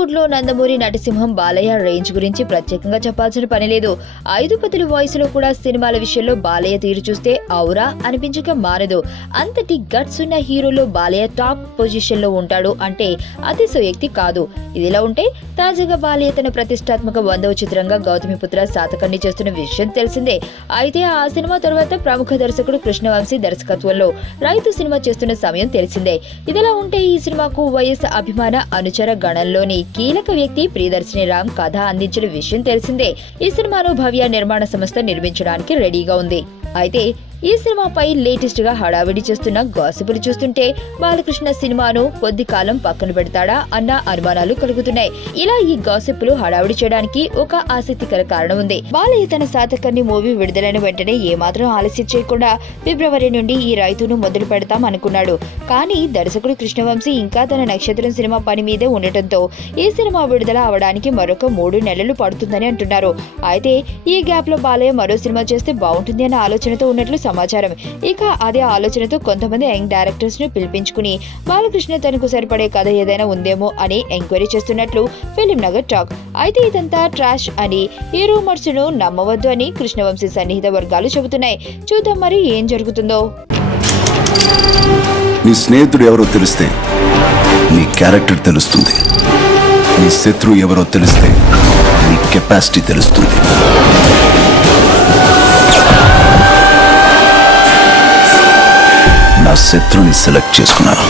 టాలీవుడ్ లో నందమూరి నటసింహం బాలయ్య రేంజ్ గురించి ప్రత్యేకంగా చెప్పాల్సిన పని లేదు. 5 పదుల వాయిస్ లో కూడా సినిమాల విషయంలో బాలయ్య తీరు చూస్తే ఔరా అనిపించక మానదు. అంతటి గట్స్ ఉన్న హీరోలో బాలయ్య టాప్ పొజిషన్ లో ఉంటాడు అంటే అతిశయోక్తి కాదు. ఇదిలా ఉంటే తాజాగా బాలయ్య తన ప్రతిష్టాత్మక 100వ చిత్రంగా గౌతమిపుత్ర శాతకర్ణి చేస్తున్న విషయం తెలిసిందే. అయితే ఆ సినిమా తర్వాత ప్రముఖ దర్శకుడు కృష్ణవంశీ దర్శకత్వంలో రైతు సినిమా చేస్తున్న సమయం తెలిసిందే. ఇదిలా ఉంటే ఈ సినిమాకు వైఎస్ అభిమాన అనుచర గణంలోని కీలక వ్యక్తి ప్రియదర్శిని రామ్ కథ అందించిన విషయం తెలిసిందే. ఈ సినిమాను భవ్య నిర్మాణ సంస్థ నిర్మించడానికి రెడీగా ఉంది. అయితే ఈ సినిమాపై లేటెస్ట్ గా హడావిడి చేస్తున్న గాసిపులు చూస్తుంటే బాలకృష్ణ సినిమాను కొద్ది కాలం పక్కన పెడతాడా అన్న అనుమానాలు కలుగుతున్నాయి. ఇలా ఈ గాసిపులు హడావిడి చేయడానికి ఒక ఆసక్తికర కారణం ఉంది. బాలయ్య తన శాతకర్ణి మూవీ విడుదలైన వెంటనే ఏమాత్రం ఆలస్యం చేయకుండా ఫిబ్రవరి నుండి ఈ రైతును మొదలు పెడతాం అనుకున్నాడు. కానీ దర్శకుడు కృష్ణవంశీ ఇంకా తన నక్షత్రం సినిమా పని మీదే ఉండటంతో ఈ సినిమా విడుదల అవడానికి మరొక 3 నెలలు పడుతుందని అంటున్నారు. అయితే ఈ గ్యాప్ లో బాలయ్య మరో సినిమా చేస్తే బాగుంటుంది అన్న ఆలోచనతో ఉన్నట్లు సమాచారం. ఇక అదే ఆలోచనతో కొంతమంది యంగ్ డైరెక్టర్స్ ను పిలిపించుకుని బాలకృష్ణ తనకు సరిపడే కథ ఏదైనా ఉందేమో అని ఎంక్వైరీ చేస్తున్నట్లు ఫిలిం నగర్ టాక్. అయితే ఇదంతా ట్రాష్ అని, ఈ రూమర్స్ ను నమ్మవద్దు అని కృష్ణవంశీ సన్నిహిత వర్గాలు చెబుతున్నాయి. చూద్దాం మరి ఏం జరుగుతుందో. నీ స్నేహితుడు ఎవరో తెలిస్తే నీ క్యారెక్టర్ తెలుస్తుంది. నీ శత్రువు ఎవరో తెలిస్తే నీ కెపాసిటీ తెలుస్తుంది. నా శత్రుని సెలెక్ట్ చేసుకున్నాను.